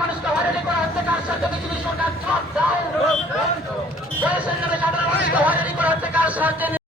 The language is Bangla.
মানুষকে হয়রানি করা হচ্ছে কার সাথে বিজেপি সরকার জবাব দাও। সাধারণ মানুষকে হয়রানি করা হচ্ছে কার সাথে